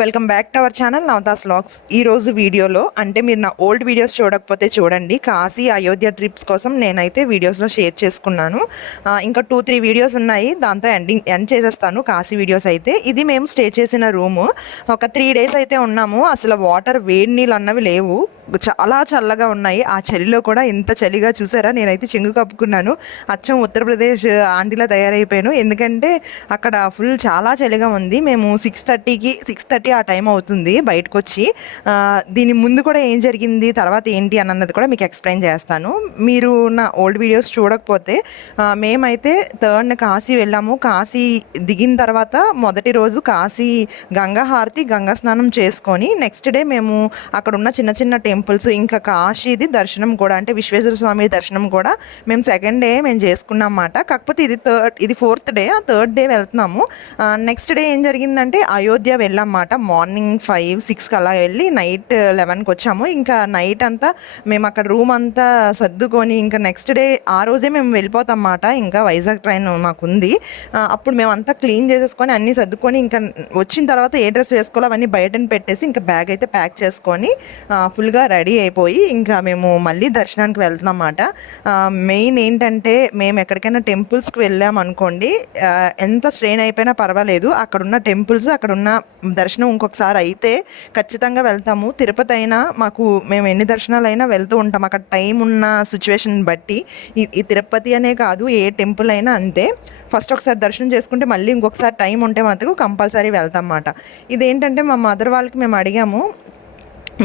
Welcome back to our channel Navatha's vlogs. ఈ రోజు వీడియోలో అంటే మీరు నా ఓల్డ్ వీడియోస్ చూడకపోతే చూడండి, కాశీ అయోధ్య ట్రిప్స్ కోసం నేనైతే వీడియోస్లో షేర్ చేసుకున్నాను. ఇంకా 2-3 వీడియోస్ ఉన్నాయి, దాంతో ఎండ్ చేసేస్తాను కాశీ వీడియోస్ అయితే. ఇది మేము స్టే చేసిన రూము. ఒక 3 డేస్ అయితే ఉన్నాము. అసలు వాటర్ వేడి నీళ్ళు అన్నవి లేవు, చాలా చల్లగా ఉన్నాయి. ఆ చలిలో కూడా ఇంత చలిగా చూసారా, నేనైతే చెంగు కప్పుకున్నాను. అచ్చం ఉత్తరప్రదేశ్ ఆంటీలా తయారైపోయాను, ఎందుకంటే అక్కడ ఫుల్ చాలా చలిగా ఉంది. మేము 6:30 ఆ టైం అవుతుంది బయటకు వచ్చి. దీని ముందు కూడా ఏం జరిగింది, తర్వాత ఏంటి అన్నది కూడా మీకు ఎక్స్ప్లెయిన్ చేస్తాను. మీరు నా ఓల్డ్ వీడియోస్ చూడకపోతే, మేమైతే 3rd కాశీ వెళ్ళాము. కాశీ దిగిన తర్వాత మొదటి రోజు కాశీ గంగా హారతి, గంగా స్నానం చేసుకొని నెక్స్ట్ డే మేము అక్కడ ఉన్న చిన్న చిన్న టెంపుల్స్, ఇంకా కాశీది దర్శనం కూడా, అంటే విశ్వేశ్వర స్వామి దర్శనం కూడా మేము 2nd డే మేము చేసుకున్నాం అన్నమాట. కాకపోతే ఇది 4th డే, 3rd డే వెళ్తున్నాము. నెక్స్ట్ డే ఏం జరిగిందంటే అయోధ్య వెళ్ళామన్నమాట. మార్నింగ్ 5-6కి అలా వెళ్ళి నైట్ 11కి వచ్చాము. ఇంకా నైట్ అంతా మేము అక్కడ రూమ్ అంతా సర్దుకొని ఇంకా నెక్స్ట్ డే ఆ రోజే మేము వెళ్ళిపోతాం అన్నమాట. ఇంకా వైజాగ్ ట్రైన్ మాకుంది. అప్పుడు మేము అంతా క్లీన్ చేసేసుకొని అన్నీ సర్దుకొని ఇంకా వచ్చిన తర్వాత ఏ డ్రెస్ వేసుకోవాలో అవన్నీ బయటని పెట్టేసి ఇంకా బ్యాగ్ అయితే ప్యాక్ చేసుకొని ఫుల్గా రెడీ అయిపోయి ఇంకా మేము మళ్ళీ దర్శనానికి వెళ్తున్నాం అన్నమాట. మెయిన్ ఏంటంటే మేము ఎక్కడికైనా టెంపుల్స్కి వెళ్ళామనుకోండి, ఎంత స్ట్రెయిన్ అయిపోయినా పర్వాలేదు, అక్కడున్న టెంపుల్స్ అక్కడున్న దర్శనం ఇంకొకసారి అయితే ఖచ్చితంగా వెళ్తాము. తిరుపతి అయినా మేము ఎన్ని దర్శనాలు అయినా వెళ్తూ ఉంటాం అక్కడ టైం ఉన్న సిచ్యువేషన్ బట్టి. ఈ తిరుపతి అనే కాదు, ఏ టెంపుల్ అయినా అంతే. ఫస్ట్ ఒకసారి దర్శనం చేసుకుంటే మళ్ళీ ఇంకొకసారి టైం ఉంటే మాత్రం కంపల్సరీ వెళ్తాం అన్నమాట. ఇదేంటంటే మా మదర్ వాళ్ళకి మేము అడిగాము,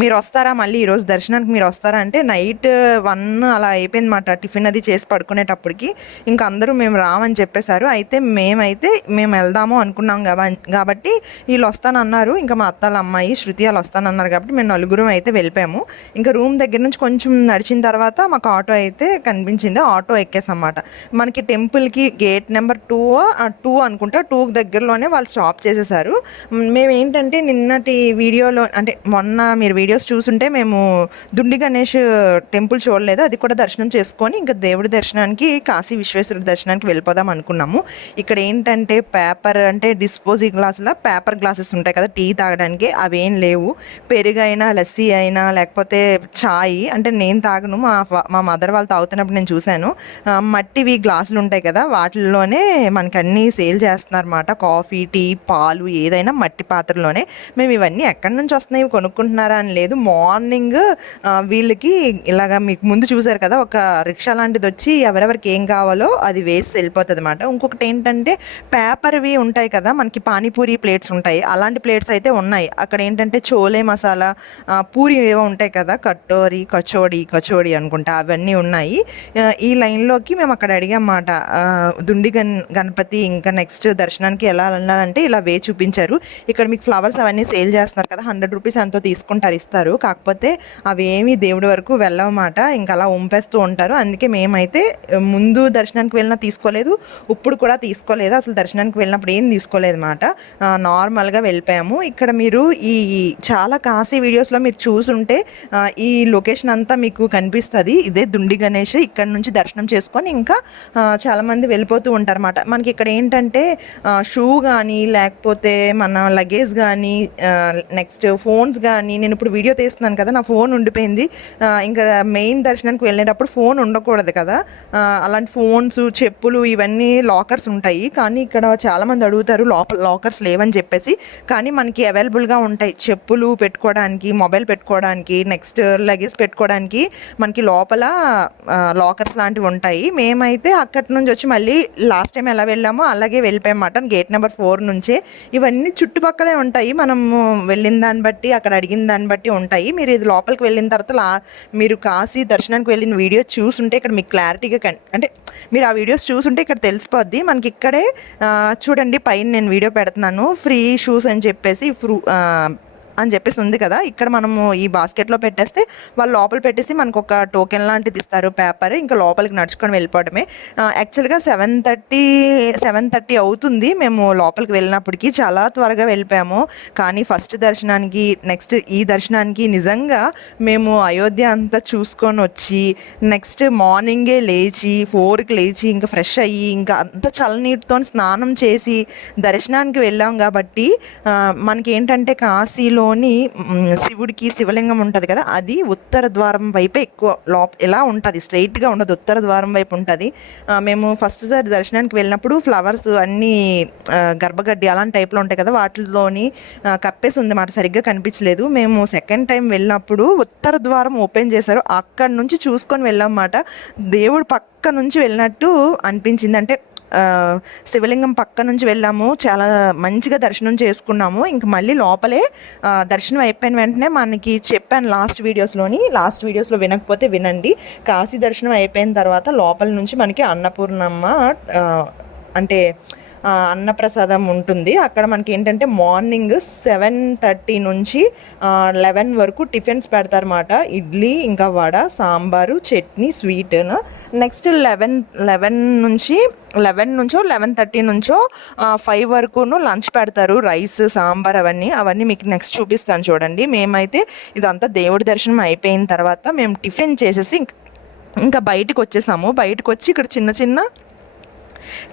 మీరు వస్తారా మళ్ళీ ఈరోజు దర్శనానికి, మీరు వస్తారా అంటే నైట్ 1 అలా అయిపోయిందన్నమాట. టిఫిన్ అది చేసి పడుకునేటప్పటికి ఇంకా అందరూ మేము రామని చెప్పేశారు. అయితే మేము వెళ్దాము అనుకున్నాం కాబట్టి వీళ్ళు వస్తానన్నారు. ఇంకా మా అత్తాల అమ్మాయి శృతి వాళ్ళు వస్తానన్నారు కాబట్టి మేము 4 అయితే వెళ్ళిపోయాము. ఇంకా రూమ్ దగ్గర నుంచి కొంచెం నడిచిన తర్వాత మాకు ఆటో అయితే కనిపించింది, ఆటో ఎక్కేసామన్నమాట. మనకి టెంపుల్కి గేట్ నెంబర్ 2 అనుకుంటా, 2 దగ్గరలోనే వాళ్ళు స్టాప్ చేసేసారు. మేము ఏంటంటే నిన్నటి వీడియోలో, అంటే మొన్న మీరు వీడియోస్ చూసుంటే మేము దుండి గణేష్ టెంపుల్ చూడలేదు, అది కూడా దర్శనం చేసుకొని ఇంకా దేవుడి దర్శనానికి, కాశీ విశ్వేశ్వరుడి దర్శనానికి వెళ్ళిపోదాం అనుకున్నాము. ఇక్కడ ఏంటంటే పేపర్, అంటే డిస్పోజింగ్ గ్లాసుల పేపర్ గ్లాసెస్ ఉంటాయి కదా టీ తాగడానికి, అవేం లేవు. పెరుగైనా లస్సీ అయినా లేకపోతే ఛాయ్, అంటే నేను తాగను, మా మదర్ వాళ్ళు తాగుతున్నప్పుడు నేను చూశాను. మట్టివి గ్లాసులు ఉంటాయి కదా, వాటిల్లోనే మనకి అన్నీ సేల్ చేస్తున్నారు అన్నమాట. కాఫీ, టీ, పాలు ఏదైనా మట్టి పాత్రలోనే. మేము ఇవన్నీ ఎక్కడి నుంచి వస్తున్నాయి కొనుక్కుంటున్నారా అని లేదు. మార్నింగ్ వీళ్ళకి ఇలాగా మీకు ముందు చూసారు కదా, ఒక రిక్షా లాంటిది వచ్చి ఎవరెవరికి ఏం కావాలో అది వేసి వెళ్ళిపోతుంది అన్నమాట. ఇంకొకటి ఏంటంటే పేపర్వి ఉంటాయి కదా, మనకి పానీపూరి ప్లేట్స్ ఉంటాయి, అలాంటి ప్లేట్స్ అయితే ఉన్నాయి. అక్కడ ఏంటంటే చోలే మసాలా, పూరి ఏవో ఉంటాయి కదా, కచోడి అనుకుంటా, అవన్నీ ఉన్నాయి. ఈ లైన్లోకి మేము అక్కడ అడిగామన్నమాట. దుండి గణపతి ఇంకా నెక్స్ట్ దర్శనానికి ఎలా వెళ్ళాలంటే ఇలా చూపించారు. ఇక్కడ మీకు ఫ్లవర్స్ అవన్నీ సేల్ చేస్తున్నారు కదా, 100 రూపీస్ ఎంతో తీసుకుంటారు, ఇస్తారు. కాకపోతే అవి ఏమి దేవుడి వరకు వెళ్ళవన్నమాట, ఇంకా అలా ఉంపేస్తూ ఉంటారు. అందుకే మేమైతే ముందు దర్శనానికి వెళ్ళినా తీసుకోలేదు, ఇప్పుడు కూడా తీసుకోలేదు. అసలు దర్శనానికి వెళ్ళినప్పుడు ఏం తీసుకోలేదు అన్నమాట, నార్మల్గా వెళ్ళిపోయాము. ఇక్కడ మీరు ఈ చాలా కాశీ వీడియోస్లో మీరు చూసుంటే ఈ లొకేషన్ అంతా మీకు కనిపిస్తుంది. ఇదే దుండి గణేష్. ఇక్కడ నుంచి దర్శనం చేసుకొని ఇంకా చాలామంది వెళ్ళిపోతూ ఉంటారు అన్నమాట. మనకి ఇక్కడ ఏంటంటే షూ కానీ లేకపోతే మన లగేజ్ కానీ నెక్స్ట్ ఫోన్స్ కానీ, నేను ఇప్పుడు వీడియో తీస్తున్నాను కదా, నా ఫోన్ ఉండిపోయింది. ఇంకా మెయిన్ దర్శనానికి వెళ్ళేటప్పుడు ఫోన్ ఉండకూడదు కదా, అలాంటి ఫోన్స్, చెప్పులు ఇవన్నీ లాకర్స్ ఉంటాయి. కానీ ఇక్కడ చాలామంది అడుగుతారు లాకర్స్ లేవని చెప్పేసి, కానీ మనకి అవైలబుల్గా ఉంటాయి. చెప్పులు పెట్టుకోవడానికి, మొబైల్ పెట్టుకోవడానికి, నెక్స్ట్ లగేజ్ పెట్టుకోవడానికి మనకి లోపల లాకర్స్ లాంటివి ఉంటాయి. మేమైతే అక్కడి నుంచి వచ్చి మళ్ళీ లాస్ట్ టైం ఎలా వెళ్ళామో అలాగే వెళ్ళిపోయామన్నమాట, గేట్ నెంబర్ 4 నుంచే. ఇవన్నీ చుట్టుపక్కలే ఉంటాయి, మనము వెళ్ళిన దాన్ని బట్టి, అక్కడ అడిగిన దాన్ని బట్టి ఉంటాయి. మీరు ఇది లోపలికి వెళ్ళిన తర్వాత మీరు కాశీ దర్శనానికి వెళ్ళిన వీడియో చూసుంటే ఇక్కడ మీకు క్లారిటీగా అంటే మీరు ఆ వీడియోస్ చూసుంటే ఇక్కడ తెలిసిపోద్ది. మనకి ఇక్కడే చూడండి, పైన నేను వీడియో పెడుతున్నాను, ఫ్రీ షూస్ అని చెప్పేసి అని చెప్పేసి ఉంది కదా, ఇక్కడ మనము ఈ బాస్కెట్లో పెట్టేస్తే వాళ్ళు లోపల పెట్టేసి మనకు ఒక టోకెన్ లాంటిది ఇస్తారు, పేపర్. ఇంకా లోపలికి నడుచుకొని వెళ్ళిపోవడమే. యాక్చువల్గా 7:30 అవుతుంది మేము లోపలికి వెళ్ళినప్పటికీ. చాలా త్వరగా వెళ్ళిపోయాము. కానీ ఫస్ట్ దర్శనానికి నెక్స్ట్ ఈ దర్శనానికి నిజంగా మేము అయోధ్య అంతా చూసుకొని వచ్చి నెక్స్ట్ మార్నింగే లేచి 4కి లేచి ఇంకా ఫ్రెష్ అయ్యి ఇంకా అంత చల్లనీటితో స్నానం చేసి దర్శనానికి వెళ్ళాం. కాబట్టి మనకి ఏంటంటే కాశీలోని శివుడికి శివలింగం ఉంటుంది కదా, అది ఉత్తర ద్వారం వైపే ఎక్కువ ఎలా ఉంటుంది, స్ట్రైట్గా ఉండదు, ఉత్తర ద్వారం వైపు ఉంటుంది. మేము ఫస్ట్ సారి దర్శనానికి వెళ్ళినప్పుడు ఫ్లవర్స్ అన్నీ గర్భగడ్డి అలాంటి టైప్లో ఉంటాయి కదా, వాటిలోని కప్పేసి ఉంది మాట, సరిగ్గా కనిపించలేదు. మేము సెకండ్ టైం వెళ్ళినప్పుడు ఉత్తర ద్వారం ఓపెన్ చేశారు, అక్కడి నుంచి చూసుకొని వెళ్ళామన్నమాట. దేవుడు పక్క నుంచి వెళ్ళినట్టు అనిపించింది. అంటే శివలింగం పక్క నుంచి వెళ్ళాము, చాలా మంచిగా దర్శనం చేసుకున్నాము. ఇంక మళ్ళీ లోపలే దర్శనం అయిపోయిన వెంటనే మనకి చెప్పాను లాస్ట్ వీడియోస్లో వినకపోతే వినండి. కాశీ దర్శనం అయిపోయిన తర్వాత లోపల నుంచి మనకి అన్నపూర్ణమ్మ అంటే అన్నప్రసాదం ఉంటుంది. అక్కడ మనకి ఏంటంటే మార్నింగ్ 7:30 నుంచి 11 వరకు టిఫిన్స్ పెడతారన్నమాట. ఇడ్లీ, ఇంకా వడ, సాంబారు, చట్నీ, స్వీట్. నెక్స్ట్ 11 నుంచో 11:30 నుంచో 5 వరకును లంచ్ పెడతారు, రైస్, సాంబార్, అవన్నీ మీకు నెక్స్ట్ చూపిస్తాను చూడండి. మేమైతే ఇదంతా దేవుడి దర్శనం అయిపోయిన తర్వాత మేము టిఫిన్ చేసేసి ఇంకా బయటకు వచ్చేసాము. బయటకు వచ్చి ఇక్కడ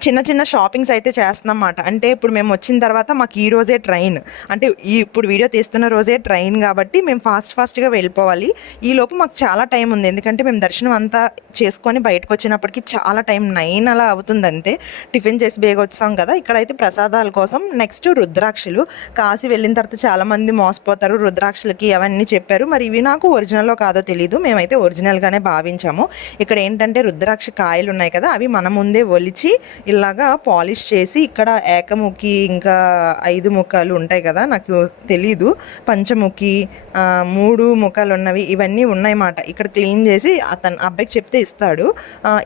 చిన్న షాపింగ్స్ అయితే చేస్తున్నామాట. అంటే ఇప్పుడు మేము వచ్చిన తర్వాత మాకు ఈ రోజే ట్రైన్, అంటే ఇప్పుడు వీడియో తీస్తున్న రోజే ట్రైన్ కాబట్టి మేము ఫాస్ట్గా వెళ్ళిపోవాలి. ఈలోపు మాకు చాలా టైం ఉంది, ఎందుకంటే మేము దర్శనం అంతా చేసుకొని బయటకు వచ్చినప్పటికీ చాలా టైం 9 అలా అవుతుంది అంతే. టిఫిన్ చేసి బేగ వచ్చాం కదా. ఇక్కడైతే ప్రసాదాల కోసం నెక్స్ట్ రుద్రాక్షలు. కాశీ వెళ్ళిన తర్వాత చాలామంది మోసపోతారు రుద్రాక్షలకి అవన్నీ చెప్పారు. మరి ఇవి నాకు ఒరిజినల్లో కాదో తెలీదు, మేమైతే ఒరిజినల్గానే భావించాము. ఇక్కడ ఏంటంటే రుద్రాక్ష కాయలు ఉన్నాయి కదా, అవి మన ముందే ఒలిచి ఇలాగా పాలిష్ చేసి, ఇక్కడ ఏకముఖి ఇంకా 5 ముఖాలు ఉంటాయి కదా, నాకు తెలీదు, పంచముఖి 3 ముఖాలు ఉన్నవి ఇవన్నీ ఉన్నాయన్నమాట. ఇక్కడ క్లీన్ చేసి అబ్బాయికి చెప్తే ఇస్తాడు.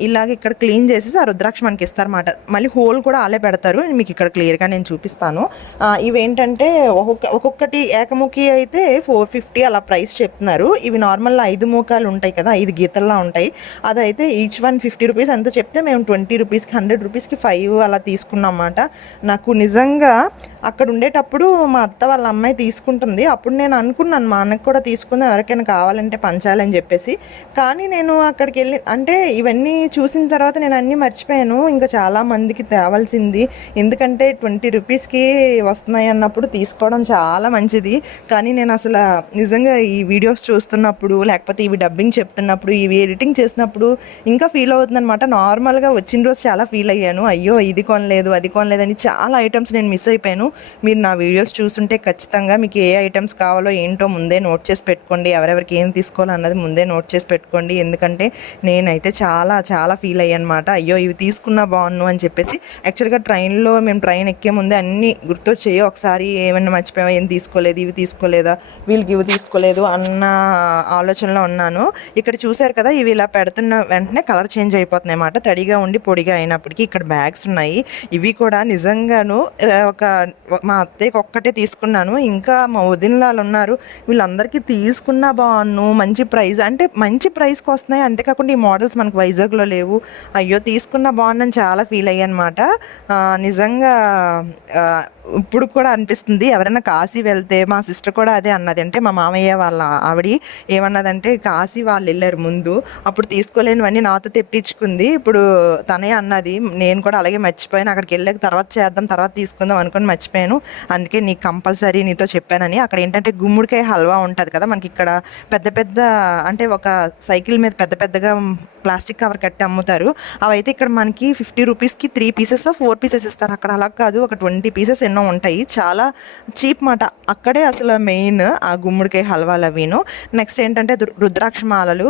ఇలాగ ఇక్కడ క్లీన్ చేసేసి ఆ రుద్రాక్ష మనకి ఇస్తారన్నమాట. మళ్ళీ హోల్ కూడా అలా పెడతారు, మీకు ఇక్కడ క్లియర్గా నేను చూపిస్తాను. ఇవేంటంటే ఒక్కొక్కటి ఏకముఖి అయితే 450 అలా ప్రైస్ చెప్తున్నారు. ఇవి నార్మల్గా 5 ముఖాలు ఉంటాయి కదా, 5 గీతల్లా ఉంటాయి, అదైతే ఈచ్ 150 రూపీస్ ఎంతో చెప్తే మేము 20 రూపీస్కి 100 రూపీస్కి 5 అలా తీసుకున్నమాట. నాకు నిజంగా అక్కడ ఉండేటప్పుడు మా అత్త వాళ్ళ అమ్మాయి తీసుకుంటుంది, అప్పుడు నేను అనుకున్నాను మా అన్నకు కూడా తీసుకుందాం, ఎవరికైనా కావాలంటే పంచాలని చెప్పేసి. కానీ నేను అక్కడికి వెళ్ళి అంటే ఇవన్నీ చూసిన తర్వాత నేను అన్నీ మర్చిపోయాను, ఇంకా చాలా మందికి తేవాల్సింది, ఎందుకంటే 20 రూపీస్కి వస్తున్నాయి అన్నప్పుడు తీసుకోవడం చాలా మంచిది. కానీ నేను అసలు నిజంగా ఈ వీడియోస్ చూస్తున్నప్పుడు, లేకపోతే ఇవి డబ్బింగ్ చెప్తున్నప్పుడు, ఇవి ఎడిటింగ్ చేసినప్పుడు ఇంకా ఫీల్ అవుతుంది అనమాట. నార్మల్గా వచ్చిన రోజు చాలా ఫీల్ అయ్యాను, అయ్యో ఇది కొనలేదు అది కొనలేదు అని చాలా ఐటమ్స్ నేను మిస్ అయిపోయాను. మీరు నా వీడియోస్ చూస్తుంటే ఖచ్చితంగా మీకు ఏ ఐటమ్స్ కావాలో ఏంటో ముందే నోట్ చేసి పెట్టుకోండి, ఎవరెవరికి ఏం తీసుకోవాలో అన్నది ముందే నోట్ చేసి పెట్టుకోండి. ఎందుకంటే నేనైతే చాలా ఫీల్ అయ్యాను అనమాట, అయ్యో ఇవి తీసుకున్నా బాగున్ను అని చెప్పేసి. యాక్చువల్గా ట్రైన్లో మేము ట్రైన్ ఎక్కే ముందే అన్నీ గుర్తొచ్చాయి, ఒకసారి ఏమన్నా మర్చిపోయామో, ఏం తీసుకోలేదు, ఇవి తీసుకోలేదా, వీళ్ళకి ఇవి తీసుకోలేదు అన్న ఆలోచనలో ఉన్నాను. ఇక్కడ చూసారు కదా, ఇవి ఇలా పెడుతున్న వెంటనే కలర్ చేంజ్ అయిపోతున్నాయి అన్నమాట, తడిగా ఉండి పొడిగా అయినప్పటికీ. ఇక్కడ బ్యాగ్స్ ఉన్నాయి, ఇవి కూడా నిజంగాను మా అత్తయ్యకి ఒక్కటే తీసుకున్నాను, ఇంకా మా వదినలాలు ఉన్నారు, వీళ్ళందరికీ తీసుకున్నా బాగున్ను, మంచి ప్రైస్, అంటే మంచి ప్రైస్కి వస్తున్నాయి. అంతేకాకుండా ఈ మోడల్స్ మనకు వైజాగ్లో లేవు, అయ్యో తీసుకున్నా బాగుందని చాలా ఫీల్ అయ్యాను అనమాట. నిజంగా ఇప్పుడు కూడా అనిపిస్తుంది, ఎవరైనా కాశీ వెళ్తే, మా సిస్టర్ కూడా అదే అన్నది, అంటే మా మామయ్య వాళ్ళ ఆవిడ ఏమన్నదంటే కాశీ వాళ్ళు వెళ్ళారు ముందు, అప్పుడు తీసుకోలేనివన్నీ నాతో తెప్పించుకుంది. ఇప్పుడు తనే అన్నది, నేను కూడా అలాగే మర్చిపోయాను, అక్కడికి వెళ్ళాక తర్వాత చేద్దాం, తర్వాత తీసుకుందాం అనుకుని మర్చిపోయాను, అందుకే నీకు కంపల్సరీ నీతో చెప్పానని. అక్కడ ఏంటంటే గుమ్మడికాయ హల్వా ఉంటుంది కదా, మనకి ఇక్కడ పెద్ద అంటే ఒక సైకిల్ మీద పెద్దగా ప్లాస్టిక్ కవర్ కట్టి అమ్ముతారు, అవైతే ఇక్కడ మనకి 50 రూపీస్కి 3 పీసెస్ 4 పీసెస్ ఇస్తారు. అక్కడ అలా కాదు, ఒక 20 పీసెస్ ఎన్నో ఉంటాయి, చాలా చీప్ మాట. అక్కడే అసలు మెయిన్ ఆ గుమ్మడికాయ హల్వాలు అవిను. నెక్స్ట్ ఏంటంటే రుద్రాక్షమాలలు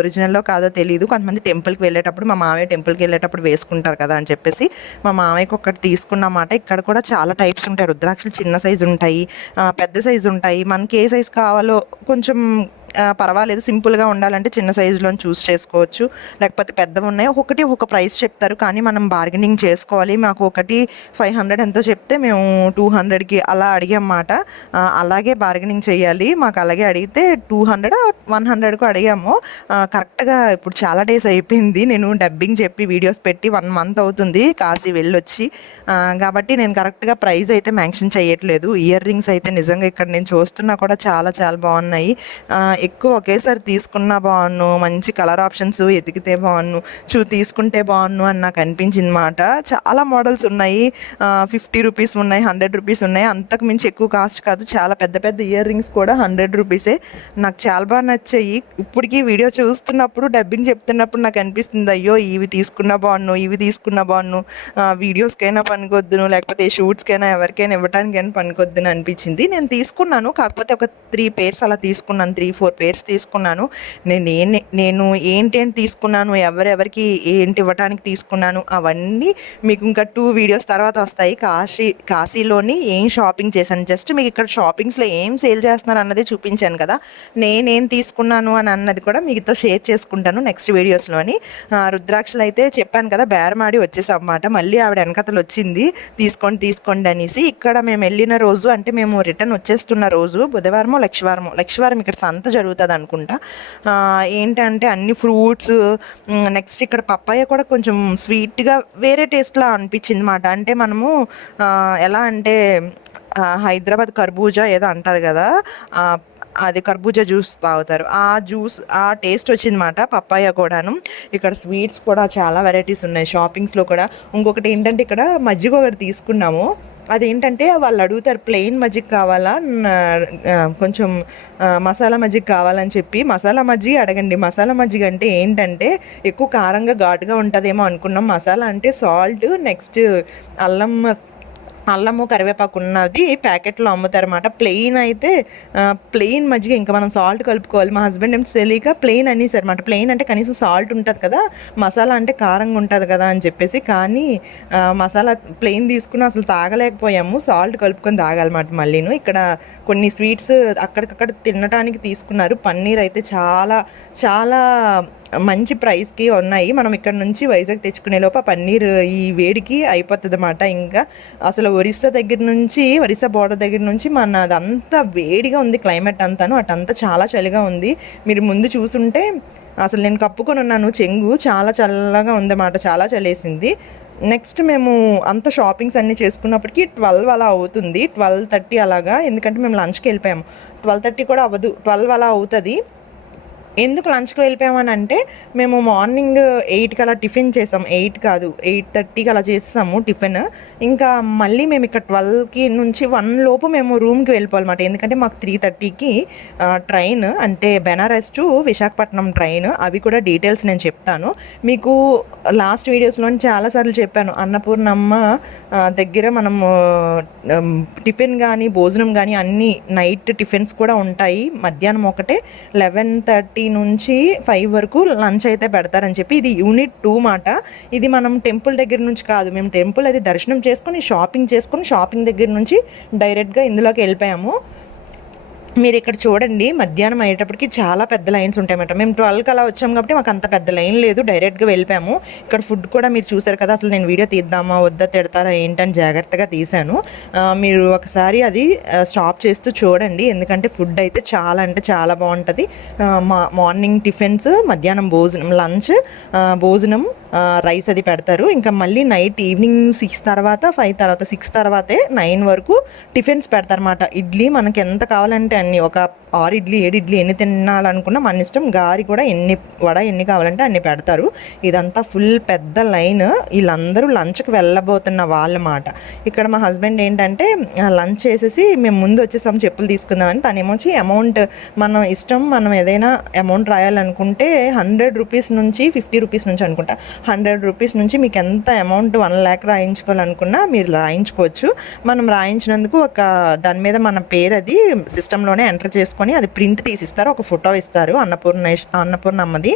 ఒరిజినల్లో కాదో తెలియదు, కొంతమంది టెంపుల్కి వెళ్ళేటప్పుడు, మా మామయ్య టెంపుల్కి వెళ్ళేటప్పుడు వేసుకుంటారు కదా అని చెప్పేసి మా మామయ్యకి ఒకటి తీసుకున్నమాట. ఇక్కడ కూడా చాలా టైప్స్ ఉంటాయి రుద్రాక్షలు, చిన్న సైజు ఉంటాయి, పెద్ద సైజు ఉంటాయి, మనకి ఏ సైజు కావాలో కొంచెం పర్వాలేదు, సింపుల్గా ఉండాలంటే చిన్న సైజులో చూస్ చేసుకోవచ్చు, లేకపోతే పెద్దవి ఉన్నాయి. ఒక్కొక్కటి ఒక్కొక్క ప్రైస్ చెప్తారు, కానీ మనం బార్గెనింగ్ చేసుకోవాలి. మాకు ఒకటి 500 ఎంతో చెప్తే మేము 200కి అలా అడిగామాట. అలాగే బార్గెనింగ్ చేయాలి. మాకు అలాగే అడిగితే 200 100కు అడిగాము. కరెక్ట్గా ఇప్పుడు చాలా డేస్ అయిపోయింది, నేను డబ్బింగ్ చెప్పి వీడియోస్ పెట్టి 1 మంత్ అవుతుంది కాశీ వెళ్ళొచ్చి. కాబట్టి నేను కరెక్ట్గా ప్రైస్ అయితే మెన్షన్ చేయట్లేదు. ఇయర్ రింగ్స్ అయితే నిజంగా ఇక్కడ నేను చూస్తున్నా కూడా చాలా చాలా బాగున్నాయి. ఎక్కువ ఒకేసారి తీసుకున్నా బాగున్ను, మంచి కలర్ ఆప్షన్స్ ఎతికితే బాగున్ను, తీసుకుంటే బాగున్ను అని నాకు అనిపించింది మాట. చాలా మోడల్స్ ఉన్నాయి, 50 రూపీస్ ఉన్నాయి, 100 రూపీస్ ఉన్నాయి, అంతకు మించి ఎక్కువ కాస్ట్ కాదు. చాలా పెద్ద పెద్ద ఇయర్ రింగ్స్ కూడా 100 రూపీసే. నాకు చాలా బాగా నచ్చాయి. ఇప్పటికీ వీడియో చూస్తున్నప్పుడు డబ్బింగ్ చెప్తున్నప్పుడు నాకు అనిపిస్తుంది, అయ్యో ఇవి తీసుకున్నా బాగున్ను, ఇవి తీసుకున్నా బాగున్ను, వీడియోస్కైనా పనికొద్దును, లేకపోతే షూట్స్కైనా ఎవరికైనా ఇవ్వడానికైనా పనికొద్దును అనిపించింది. నేను తీసుకున్నాను, కాకపోతే ఒక 3 పేర్స్ అలా తీసుకున్నాను, 3-4 పేర్స్ తీసుకున్నాను. నేను ఏంటి తీసుకున్నాను, ఎవరెవరికి ఏంటి ఇవ్వడానికి తీసుకున్నాను, అవన్నీ మీకు ఇంకా 2 వీడియోస్ తర్వాత వస్తాయి. కాశీలోని ఏం షాపింగ్ చేశాను, జస్ట్ మీకు ఇక్కడ షాపింగ్స్లో ఏం సేల్ చేస్తున్నారు అన్నది చూపించాను కదా, నేనేం తీసుకున్నాను అని అన్నది కూడా మీతో షేర్ చేసుకుంటాను నెక్స్ట్ వీడియోస్లోని. రుద్రాక్షలు అయితే చెప్పాను కదా, బేరమాడి వచ్చేసాం అన్నమాట. మళ్ళీ ఆవిడ వెనకతలు వచ్చింది, తీసుకోండి అనేసి. ఇక్కడ మేము వెళ్ళిన రోజు అంటే మేము రిటర్న్ వచ్చేస్తున్న రోజు బుధవారమో లక్షవారం ఇక్కడ సంత జరుగుతుంది అనుకుంటా. ఏంటంటే అన్ని ఫ్రూట్స్, నెక్స్ట్ ఇక్కడ పప్పాయ కూడా కొంచెం స్వీట్గా వేరే టేస్ట్లా అనిపించింది మాట. అంటే మనము ఎలా అంటే హైదరాబాద్ కర్బూజా ఏదో అంటారు కదా, అది కర్బూజా జ్యూస్ తాగుతారు, ఆ టేస్ట్ వచ్చిందన్నమాట పప్పాయ కూడాను. ఇక్కడ స్వీట్స్ కూడా చాలా వెరైటీస్ ఉన్నాయి షాపింగ్స్లో కూడా. ఇంకొకటి ఏంటంటే ఇక్కడ మజ్జిగ ఒకటి తీసుకున్నాము. అదేంటంటే వాళ్ళు అడుగుతారు ప్లెయిన్ మజ్జిగ కావాలా, కొంచెం మసాలా మజ్జిగ కావాలని చెప్పి. మసాలా మజ్జిగ అడగండి. మసాలా మజ్జిగ అంటే ఏంటంటే ఎక్కువ కారంగా ఘాటుగా ఉంటుందేమో అనుకున్నాం. మసాలా అంటే సాల్ట్, నెక్స్ట్ అల్లము కరివేపాకు ఉన్నది ప్యాకెట్లో అమ్ముతారన్నమాట. ప్లెయిన్ అయితే ప్లెయిన్ మజ్జిగ ఇంకా మనం సాల్ట్ కలుపుకోవాలి. మా హస్బెండ్ ఏం తెలియక ప్లెయిన్ అనేసారన్నమాట. ప్లెయిన్ అంటే కనీసం సాల్ట్ ఉంటుంది కదా, మసాలా అంటే కారంగా ఉంటుంది కదా అని చెప్పేసి. కానీ మసాలా ప్లెయిన్ తీసుకుని అసలు తాగలేకపోయాము, సాల్ట్ కలుపుకొని తాగాలన్నమాట మళ్ళీను. ఇక్కడ కొన్ని స్వీట్స్ అక్కడికక్కడ తినడానికి తీసుకున్నారు. పన్నీర్ అయితే చాలా చాలా మంచి ప్రైస్కి ఉన్నాయి. మనం ఇక్కడ నుంచి వైజాగ్ తెచ్చుకునే లోపు పన్నీర్ ఈ వేడికి అయిపోతుంది అన్నమాట. ఇంకా అసలు ఒరిస్సా బోర్డర్ దగ్గర నుంచి అదంతా వేడిగా ఉంది క్లైమేట్ అంతాను. అటంతా చాలా చలిగా ఉంది. మీరు ముందు చూసుంటే అసలు నేను కప్పుకొని ఉన్నాను, చెంగు చాలా చల్లగా ఉందన్నమాట, చాలా చలేసింది. నెక్స్ట్ మేము అంత షాపింగ్స్ అన్నీ చేసుకున్నప్పటికీ 12 అలా అవుతుంది, 12:30 అలాగా. ఎందుకంటే మేము లంచ్కి వెళ్ళిపోయాము. 12:30 కూడా అవ్వదు, 12 అలా అవుతుంది. ఎందుకు లంచ్కి వెళ్ళిపోయామని అంటే మేము మార్నింగ్ 8కి అలా టిఫిన్ చేసాం, 8 కాదు 8:30కి అలా చేసాము టిఫిన్. ఇంకా మళ్ళీ మేము ఇక్కడ 12కి నుంచి 1 లోపు మేము రూమ్కి వెళ్ళిపోవాలన్నమాట. ఎందుకంటే మాకు 3:30కి ట్రైన్, అంటే బెనారస్ టు విశాఖపట్నం ట్రైన్. అవి కూడా డీటెయిల్స్ నేను చెప్తాను మీకు. లాస్ట్ వీడియోస్లో చాలాసార్లు చెప్పాను, అన్నపూర్ణమ్మ దగ్గర మనము టిఫిన్ కానీ భోజనం కానీ అన్ని నైట్ టిఫిన్స్ కూడా ఉంటాయి. మధ్యాహ్నం ఒకటే 11:30 నుంచి 5 వరకు లంచ్ అయితే పెడతారని చెప్పి. ఇది యూనిట్ 2 మాట. ఇది మనం టెంపుల్ దగ్గర నుంచి కాదు, మేము టెంపుల్ అది దర్శనం చేసుకొని షాపింగ్ దగ్గర నుంచి డైరెక్ట్గా ఇందులోకి వెళ్ళిపోయాము. మీరు ఇక్కడ చూడండి, మధ్యాహ్నం అయ్యేటప్పటికి చాలా పెద్ద లైన్స్ ఉంటాయన్నమాట. మేము 12కి అలా వచ్చాము కాబట్టి మాకు అంత పెద్ద లైన్ లేదు, డైరెక్ట్గా వెళ్ళిపోయాము. ఇక్కడ ఫుడ్ కూడా మీరు చూసారు కదా, అసలు నేను వీడియో తీద్దామా వద్దా, తిడతారా ఏంటని జాగ్రత్తగా తీశాను. మీరు ఒకసారి అది స్టాప్ చేస్తూ చూడండి, ఎందుకంటే ఫుడ్ అయితే చాలా అంటే చాలా బాగుంటుంది. మార్నింగ్ టిఫిన్స్, మధ్యాహ్నం లంచ్, భోజనం, రైస్ అది పెడతారు. ఇంకా మళ్ళీ ఈవినింగ్ 6 తర్వాత 5 తర్వాత 6 తర్వాతే 9 వరకు టిఫిన్స్ పెడతారన్నమాట. ఇడ్లీ మనకి ఎంత కావాలంటే అన్ని, ఒక 6 ఇడ్లీ 7 ఇడ్లీ ఎన్ని తినాలనుకున్నా మన ఇష్టం. గారి కూడా ఎన్ని కావాలంటే అన్ని పెడతారు. ఇదంతా ఫుల్ పెద్ద లైన్. వీళ్ళందరూ లంచ్కి వెళ్ళబోతున్న వాళ్ళమాట. ఇక్కడ మా హస్బెండ్ ఏంటంటే లంచ్ చేసేసి మేము ముందు వచ్చేసాం చెప్పులు తీసుకుందామని. తనేమొచ్చి అమౌంట్ మన ఇష్టం, మనం ఏదైనా అమౌంట్ రాయాలనుకుంటే 100 రూపీస్ నుంచి 50 రూపీస్ నుంచి అనుకుంటా రూపీస్ నుంచి మీకు ఎంత అమౌంట్ 1 lakh రాయించుకోవాలనుకున్నా మీరు రాయించుకోవచ్చు. మనం రాయించినందుకు ఒక దాని మీద మన పేరు అది సిస్టంలోనే ఎంటర్ చేసుకొని అది ప్రింట్ తీసిస్తారు, ఒక ఫోటో ఇస్తారు అన్నపూర్ణమ్మది.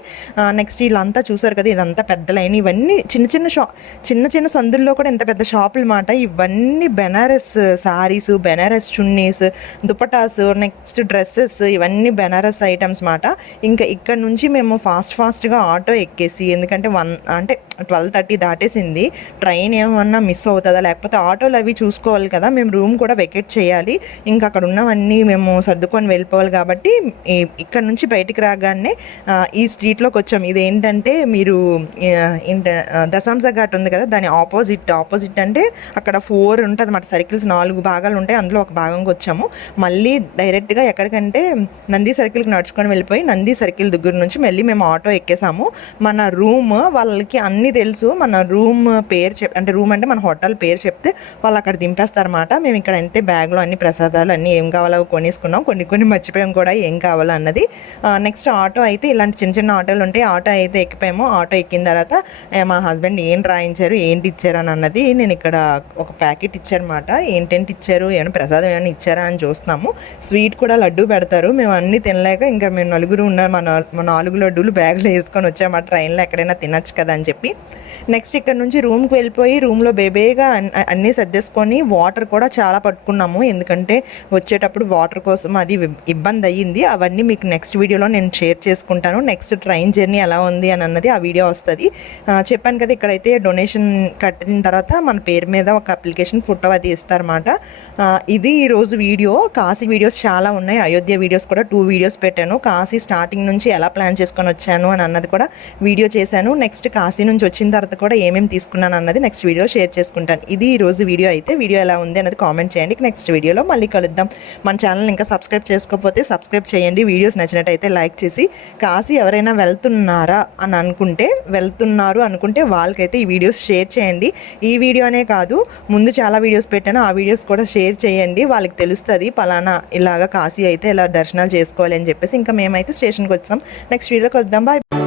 నెక్స్ట్ వీళ్ళంతా చూసారు కదా, ఇదంతా పెద్ద లైన్. ఇవన్నీ చిన్న చిన్న సందుల్లో కూడా ఎంత పెద్ద షాపులు మాట. ఇవన్నీ బెనారస్ సారీస్, బెనారస్ చున్నీస్, దుపటాస్, నెక్స్ట్ డ్రెస్సెస్, ఇవన్నీ బెనారస్ ఐటమ్స్ మాట. ఇంకా ఇక్కడ నుంచి మేము ఫాస్ట్గా ఆటో ఎక్కేసి, ఎందుకంటే 12:30 దాటేసింది, ట్రైన్ ఏమన్నా మిస్ అవుతుందా లేకపోతే ఆటోలు అవి చూసుకోవాలి కదా, మేము రూమ్ కూడా వెకేట్ చేయాలి, ఇంకా అక్కడ ఉన్నవన్నీ మేము సర్దుకొని వెళ్ళిపోవాలి కాబట్టి ఇక్కడ నుంచి బయటికి రాగానే ఈ స్ట్రీట్లోకి వచ్చాం. ఇదేంటంటే మీరు దశాంశ ఘాట్ ఉంది కదా, దాని ఆపోజిట్ అంటే అక్కడ 4 ఉంటుంది అన్నమాట, సర్కిల్స్ 4 భాగాలు ఉంటాయి, అందులో ఒక భాగంకి వచ్చాము. మళ్ళీ డైరెక్ట్గా ఎక్కడికంటే నంది సర్కిల్కి నడుచుకొని వెళ్ళిపోయి నంది సర్కిల్ దగ్గర నుంచి మళ్ళీ మేము ఆటో ఎక్కేసాము. మన రూమ్ వాళ్ళకి అన్నీ తెలుసు, మన రూమ్ పేరు అంటే రూమ్ అంటే మన హోటల్ పేరు చెప్తే వాళ్ళు అక్కడ దింపేస్తారన్నమాట. మేము ఇక్కడ అంటే బ్యాగ్లో అన్ని ప్రసాదాలు అన్నీ ఏం కావాలో కొనేసుకున్నాం, కొన్ని మర్చిపోయాం కూడా ఏం కావాలో అన్నది. నెక్స్ట్ ఆటో అయితే ఇలాంటి చిన్న ఆటోలు ఉంటాయి, ఆటో అయితే ఎక్కిపోయాము. ఆటో ఎక్కిన తర్వాత మా హస్బెండ్ ఏం రాయించారు ఏంటి ఇచ్చారు అని అన్నది, నేను ఇక్కడ ఒక ప్యాకెట్ ఇచ్చారన్నమాట. ఏంటంటే ఇచ్చారు, ఏమైనా ప్రసాదం ఏమైనా ఇచ్చారా అని చూస్తున్నాము. స్వీట్ కూడా లడ్డు పెడతారు, మేము అన్నీ తినలేక ఇంకా మేము నలుగురు ఉన్న మా 4 లడ్డూలు బ్యాగ్లో వేసుకొని వచ్చాము, ట్రైన్లో ఎక్కడైనా తినచ్చు కదా అని చెప్పి. నెక్స్ట్ ఇక్కడ నుంచి రూమ్కి వెళ్ళిపోయి రూమ్లో బేబేగా అన్నీ సర్దేసుకొని వాటర్ కూడా చాలా పట్టుకున్నాము, ఎందుకంటే వచ్చేటప్పుడు వాటర్ కోసం అది ఇబ్బంది అయ్యింది. అవన్నీ మీకు నెక్స్ట్ వీడియోలో నేను షేర్ చేసుకుంటాను. నెక్స్ట్ ట్రైన్ జర్నీ ఎలా ఉంది అని అన్నది ఆ వీడియో వస్తుంది. చెప్పాను కదా, ఇక్కడైతే డొనేషన్ కట్టిన తర్వాత మన పేరు మీద ఒక అప్లికేషన్ ఫోటో అది ఇస్తారన్నమాట. ఇది ఈరోజు వీడియో. కాశీ వీడియోస్ చాలా ఉన్నాయి, అయోధ్య వీడియోస్ కూడా 2 వీడియోస్ పెట్టాను. కాశీ స్టార్టింగ్ నుంచి ఎలా ప్లాన్ చేసుకొని వచ్చాను అని అన్నది కూడా వీడియో చేశాను. నెక్స్ట్ కాశీ నుంచి వచ్చిన తర్వాత కూడా ఏమేమి తీసుకున్నాను అన్నది నెక్స్ట్ వీడియో షేర్ చేసుకుంటాను. ఇది ఈరోజు వీడియో అయితే. వీడియో ఎలా ఉంది అన్నది కామెంట్ చేయండి. నెక్స్ట్ వీడియోలో మళ్ళీ కలుద్దాం. మన ఛానల్ ఇంకా సబ్స్క్రైబ్ చేసుకోకపోతే సబ్స్క్రైబ్ చేయండి. వీడియోస్ నచ్చినట్టయితే లైక్ చేసి, కాశీ ఎవరైనా వెళ్తున్నారు అనుకుంటే వాళ్ళకైతే ఈ వీడియోస్ షేర్ చేయండి. ఈ వీడియోనే కాదు, ముందు చాలా వీడియోస్ పెట్టాను, ఆ వీడియోస్ కూడా షేర్ చేయండి. వాళ్ళకి తెలుస్తుంది పలానా ఇలాగా కాశీ అయితే ఇలా దర్శనాలు చేసుకోవాలి అని చెప్పేసి. ఇంకా మేమైతే స్టేషన్కి వచ్చాం. నెక్స్ట్ వీడియోకి వద్దాం. బాయ్.